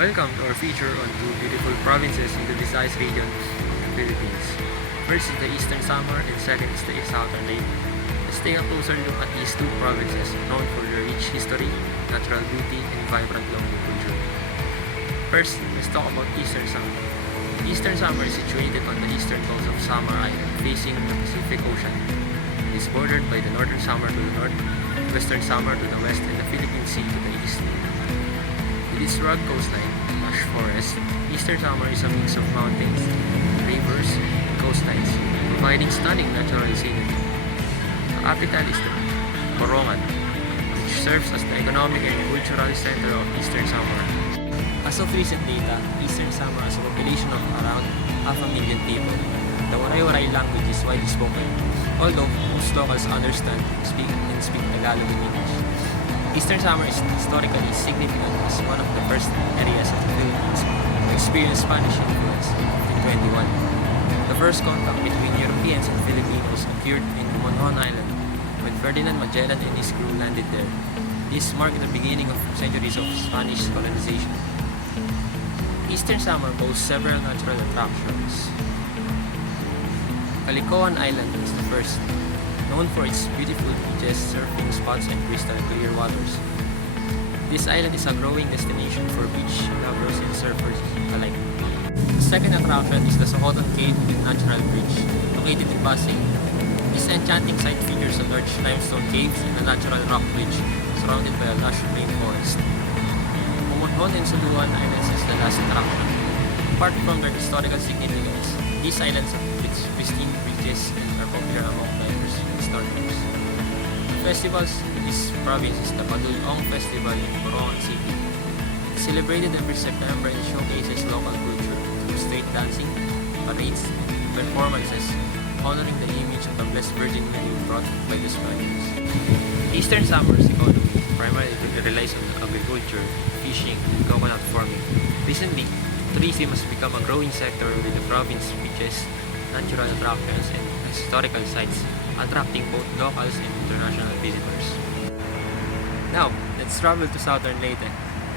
Welcome to our feature on two beautiful provinces in the Visayas region of the Philippines. First is the Eastern Samar and second is the Southern Leyte. Let's take a closer look at these two provinces known for their rich history, natural beauty, and vibrant local culture. First, let's talk about Eastern Samar. Eastern Samar is situated on the eastern coast of Samar Island, facing the Pacific Ocean. It is bordered by the Northern Samar to the north, Western Samar to the west, and the Philippine Sea to the east. With its rugged coastline, lush forest, Eastern Samar is a mix of mountains, rivers, and coastlines, providing stunning natural scenery. The capital is the Borongan, which serves as the economic and cultural center of Eastern Samar. As of recent data, Eastern Samar has a population of around 500,000 people. The Waray-Waray language is widely spoken, although most locals understand and speak Tagalog and English. Eastern Samar is historically significant as one of the first areas of the Philippines to experience Spanish influence in 1521. The first contact between Europeans and Filipinos occurred in Monhon Island when Ferdinand Magellan and his crew landed there. This marked the beginning of centuries of Spanish colonization. Eastern Samar boasts several natural attractions. Caloocan Island is the first, known for its beautiful beaches, surfing spots, and crystal clear waters. This island is a growing destination for beach lovers and surfers alike. The second attraction is the Sohoton Cave and Natural Bridge, located in Pasig. This enchanting site features a large limestone caves and a natural rock bridge surrounded by a lush rainforest. Pumunhon and Suluan Islands is the last attraction. Apart from their historical significance, these islands have pristine beaches and are popular among divers and snorkelers. Festivals in this province is the Padulong Festival in Borongan City. It's celebrated every September and showcases local culture through street dancing, parades, and performances honoring the image of the Blessed Virgin Mary brought by the Spaniards. Eastern Samar's economy primarily relies on agriculture, fishing, and coconut farming. Recently, tourism has become a growing sector with the province's beaches, natural attractions, and historical sites, attracting both locals and international visitors. Now, let's travel to Southern Leyte.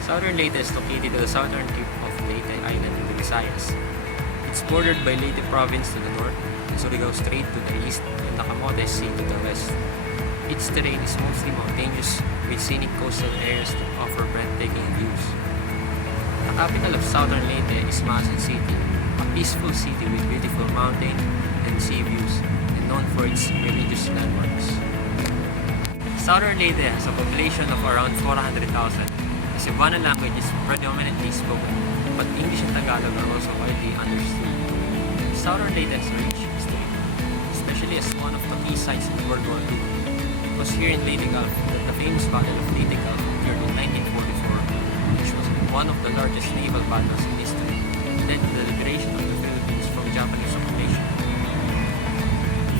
Southern Leyte is located at the southern tip of Leyte Island in the Visayas. It's bordered by Leyte Province to the north, and Surigao Strait to the east, and the Camotes Sea to the west. Its terrain is mostly mountainous, with scenic coastal areas that offer breathtaking views. The capital of Southern Leyte is Maasin City, a peaceful city with beautiful mountain and sea views, and known for its religious landmarks. Southern Leyte has a population of around 400,000. The Cebuano language is predominantly spoken, but English and Tagalog are also widely understood. Southern Leyte has a rich history, especially as one of the key sites in World War II. It was here in Leyte Gulf that the famous Battle of Leyte Gulf occurred in 1944, which was one of the largest naval battles in history, and led to the liberation of the Philippines from Japanese occupation.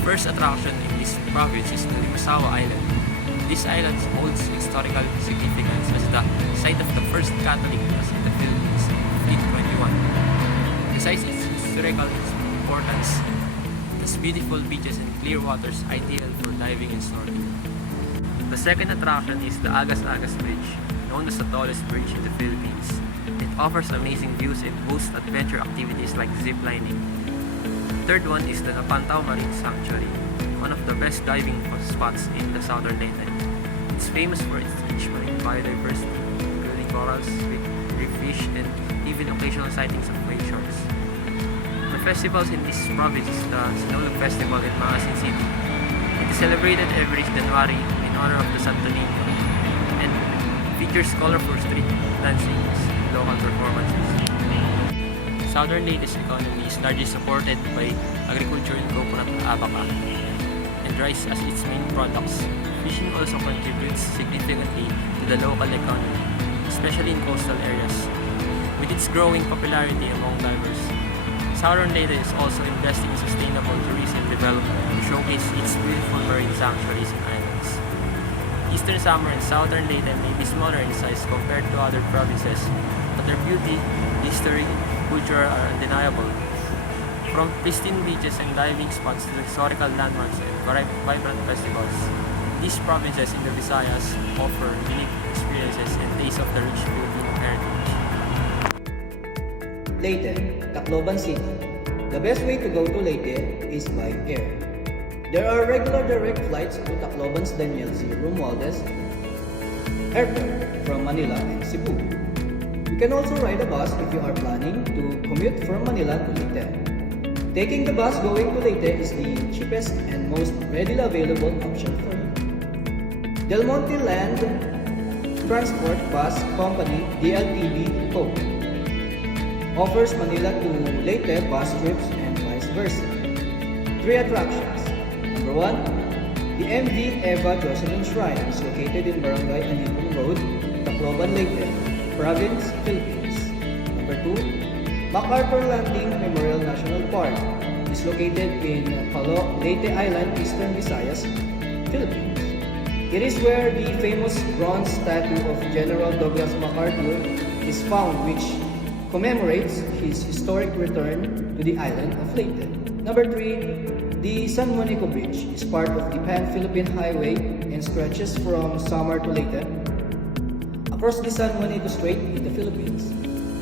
The first attraction in this province is the Limasawa Island. This island holds historical significance as the site of the first Catholic Mass in the Philippines in 1521. Besides its historical importance, it has beautiful beaches and clear waters ideal for diving and snorkeling. The second attraction is the Agas-Agas Bridge, known as the tallest bridge in the Philippines. It offers amazing views and boasts adventure activities like zip lining. The third one is the Napantao Marine Sanctuary, one of the best diving spots in the Southern Leyte. It's famous for its rich marine biodiversity, including corals, reef fish, and even occasional sightings of whale sharks. The festivals in this province is the Sinulog Festival in Maasin City. It is celebrated every January in honor of the Santo Niño and features colorful street dancing and local performances. Southern Leyte's economy is largely supported by agriculture and coconut abaca, and rice as its main products. Fishing also contributes significantly to the local economy, especially in coastal areas. With its growing popularity among divers, Southern Leyte is also investing in sustainable tourism development to showcase its beautiful marine sanctuaries and islands. Eastern Samar and Southern Leyte may be smaller in size compared to other provinces, but their beauty, history, and culture are undeniable. From pristine beaches and diving spots to historical landmarks and vibrant festivals, these provinces in the Visayas offer unique experiences and taste of the rich Filipino heritage. Leyte, Tacloban City. The best way to go to Leyte is by air. There are regular direct flights to Tacloban's Daniel Z. Romualdez Airport from Manila and Cebu. You can also ride a bus if you are planning to commute from Manila to Leyte. Taking the bus going to Leyte is the cheapest and most readily available option for you. Del Monte Land Transport Bus Company DLTB Co. offers Manila to Leyte bus trips and vice versa. 3 attractions. Number 1, the MV Eva Jocelyn Shrine is located in Barangay Anipong Road, Tacloban, Leyte, Province, Philippines. Number 2, MacArthur Landing Memorial National Park is located in Palo, Leyte Island, Eastern Visayas, Philippines. It is where the famous bronze statue of General Douglas MacArthur is found, which commemorates his historic return to the island of Leyte. Number 3, the San Juanico Bridge is part of the Pan-Philippine Highway and stretches from Samar to Leyte across the San Juanico Strait in the Philippines.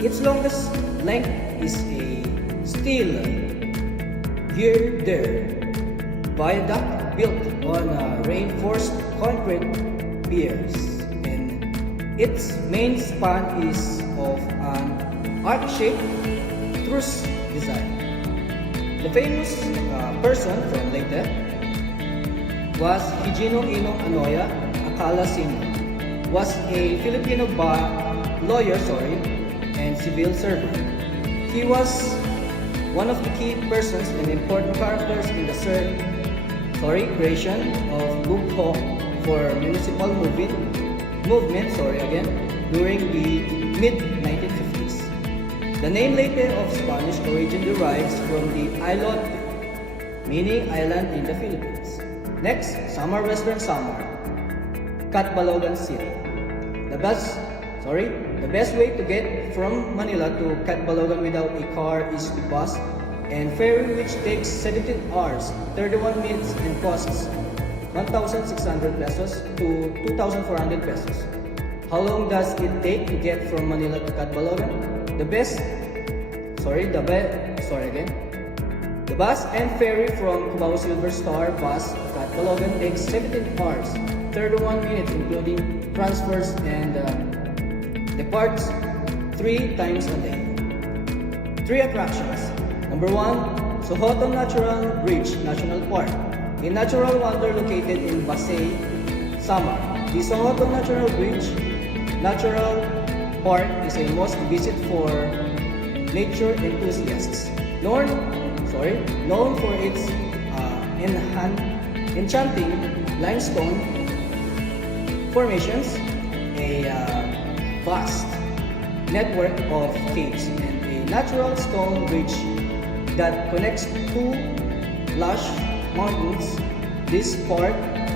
Its longest length is a steel girder viaduct built on reinforced concrete piers, and its main span is of an arc-shaped truss design. The famous person from Leyte was Higino Inong Anoya Akala Sr. was a Filipino lawyer and civil servant. He was one of the key persons and important characters in the creation of Bugho for municipal movement during the mid-1950s. The name Leyte of Spanish origin derives from the Ilote, meaning island in the Philippines. Next, Samar Western Samar, Catbalogan City. The best way to get from Manila to Catbalogan without a car is the bus and ferry, which takes 17 hours, 31 minutes and costs 1,600 pesos to 2,400 pesos. How long does it take to get from Manila to Catbalogan? The bus and ferry from Cubao Silver Star bus to Catbalogan takes 17 hours, 31 minutes including transfers, and departs 3 times a day. 3 attractions. Number 1, Sohoton Natural Bridge National Park, a natural wonder located in Basay, Samar. The Sohoton Natural Bridge Natural Park is a must visit for nature enthusiasts. Known for its enchanting limestone formations, a vast network of caves, and a natural stone bridge that connects 2 lush mountains, this park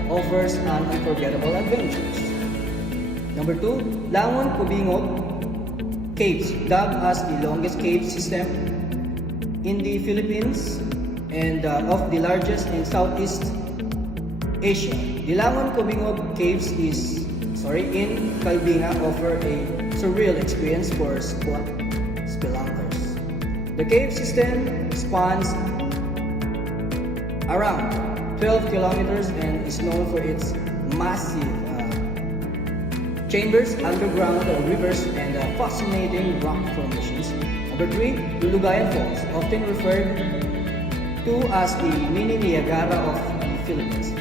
offers an unforgettable adventures. Number 2, Langon Cubingog Caves, dubbed as the longest cave system in the Philippines and of the largest in Southeast Asia. The Langon Cubingog Caves in Calbinga offer a surreal experience for spelunkers. The cave system spans around 12 kilometers and is known for its massive chambers, underground rivers, and fascinating rock formations. Number 3, Lulugayan Falls, often referred to as the mini Niagara of the Philippines.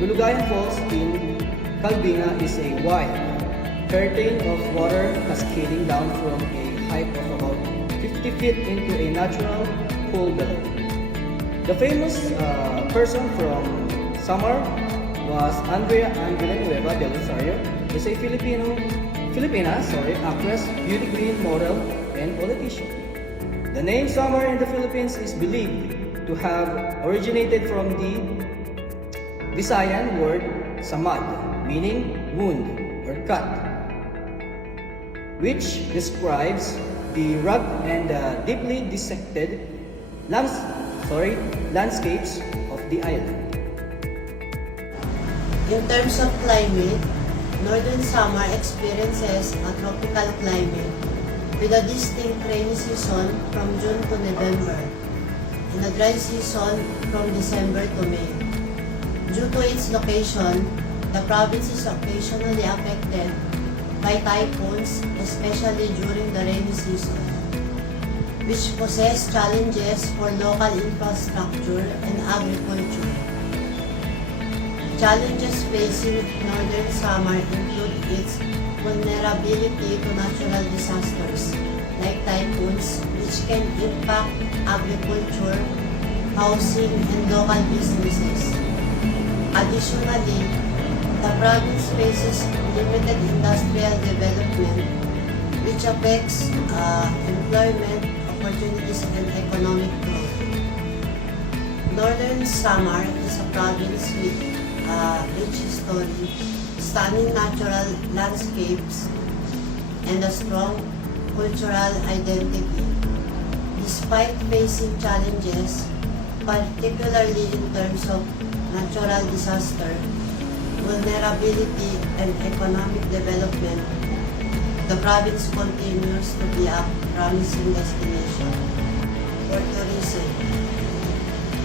Lulugayan Falls in Calbinga is a wide curtain of water cascading down from a height of about 50 feet into a natural pool below. The famous person from Samar was Andrea Villanueva del Rosario, is a Filipina actress, beauty queen, model, and politician. The name Samar in the Philippines is believed to have originated from the Visayan word samad, meaning wound or cut, which describes the rugged and deeply dissected landscapes of the island. In terms of climate, Northern Samar experiences a tropical climate with a distinct rainy season from June to November and a dry season from December to May. Due to its location, the province is occasionally affected by typhoons, especially during the rainy season, which poses challenges for local infrastructure and agriculture. Challenges facing Northern Samar include its vulnerability to natural disasters like typhoons, which can impact agriculture, housing, and local businesses. Additionally, the province faces limited industrial development, which affects employment opportunities and economic growth. Northern Samar is a province with rich history, stunning natural landscapes, and a strong cultural identity. Despite facing challenges, particularly in terms of natural disaster, vulnerability, and economic development, the province continues to be a promising destination for tourism,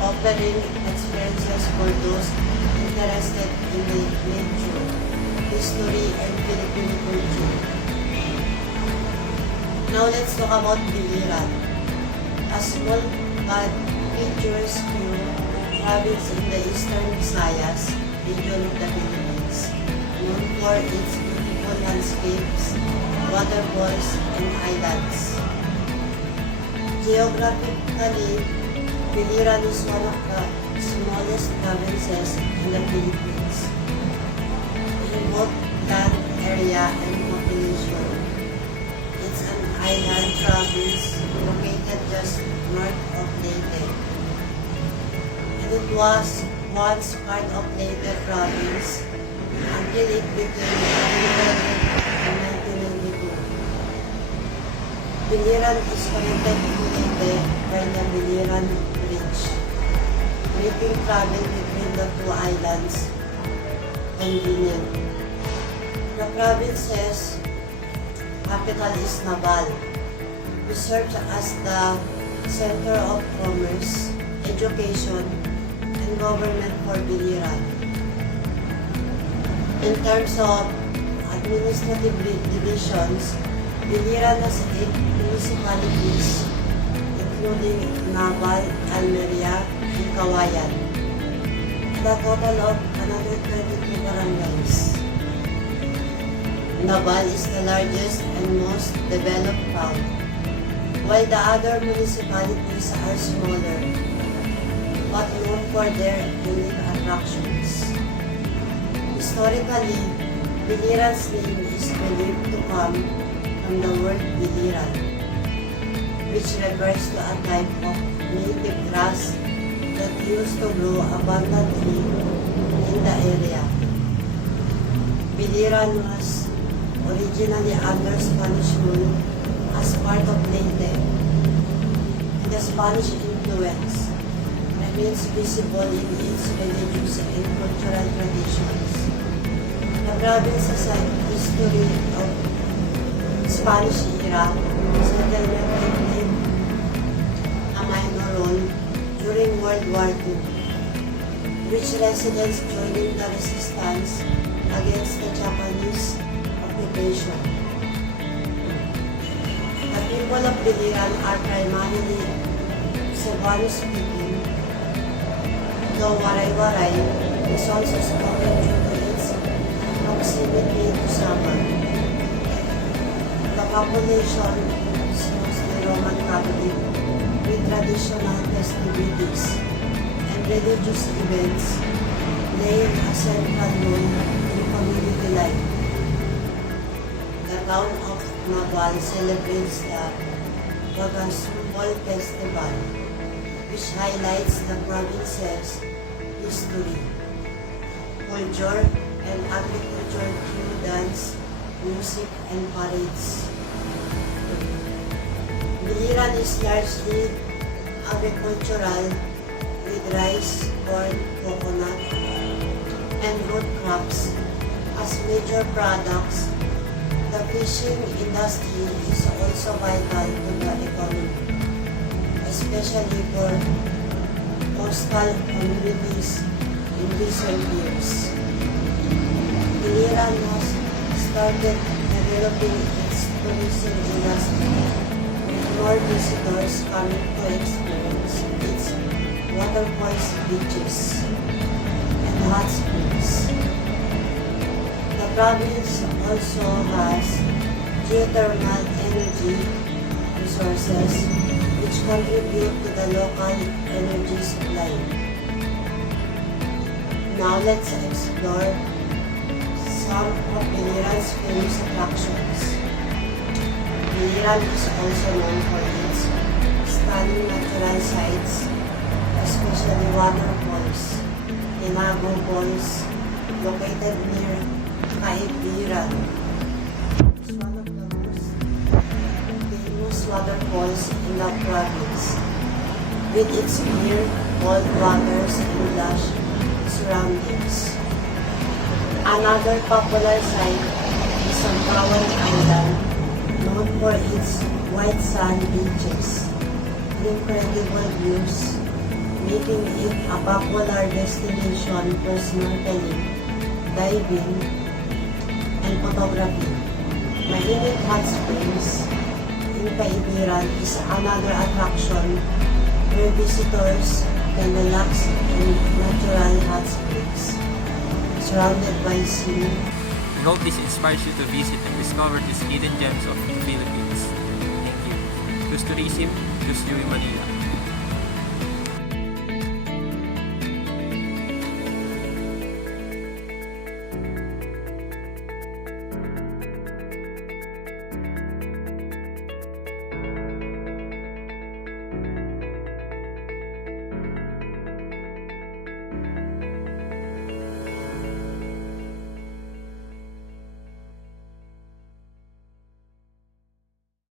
offering experiences for those interested in the nature, history, and Filipino culture. Now let's talk about Biliran, a small but picturesque province in the eastern Visayas region of the Philippines, known for its beautiful landscapes, waterfalls, and islands. Geographically, Biliran is one of the smallest provinces in the Philippines in both land area and population. It's an island province located just north of Leyte, and it was once part of Leyte province until it became independent in 1992. Biliran is connected to Leyte by the Biliran Bridge, making travel between the two islands convenient. The province's capital is Naval, which serves as the center of commerce, education, and government for Biliran. In terms of administrative divisions, Biliran has 8 municipalities, including Naval, Almeria, and Kawayan, and a total of 122 barangays. Naval is the largest and most developed town, while the other municipalities are smaller, but known for their unique attractions. Historically, Biliran's name is believed to come from the word Biliran, which refers to a type of native grass that used to grow abundantly in the area. Biliran was originally under Spanish rule as part of Leyte, and the Spanish influence remains visible in its religious and cultural traditions. The province has a history of Spanish era settlement and played a minor role during World War II, which residents joining the resistance against the Japanese occupation. The people of Biliran are primarily Cebuano-speaking, though Waray-Waray is also spoken due to its proximity to Samar. The population is mostly Roman Catholic, with traditional festivities and religious events playing a central role in community life. The town of Naval celebrates the Pagasumbol Festival, which highlights the province's history, culture, and agriculture through dance, music, and parades. Biliran is largely agricultural with rice, corn, coconut, and root crops as major products, The fishing industry is also vital to the economy, especially for coastal communities in recent years. Biliran has started developing its tourism industry, with more visitors coming to experience its waterfalls, beaches, and hot springs. The province also has geothermal energy resources which contribute to the local energy supply. Now let's explore some of Biliran's famous attractions. Biliran is also known for its stunning natural sights, especially waterfalls. Inago Falls, located near Kaibiran, is one of the most famous waterfalls in the province, with its clear, cold waters and lush surroundings. Another popular site is Sampawan Island, known for its white sand beaches and incredible views, making it a popular destination for snorkeling, diving, and photography. Mainit Hot Springs in Kaibiran is another attraction where visitors can relax in natural hot springs, surrounded by sea. We hope this inspires you to visit and discover these hidden gems of the Philippines. Thank you. Choose Tourism, choose Manila.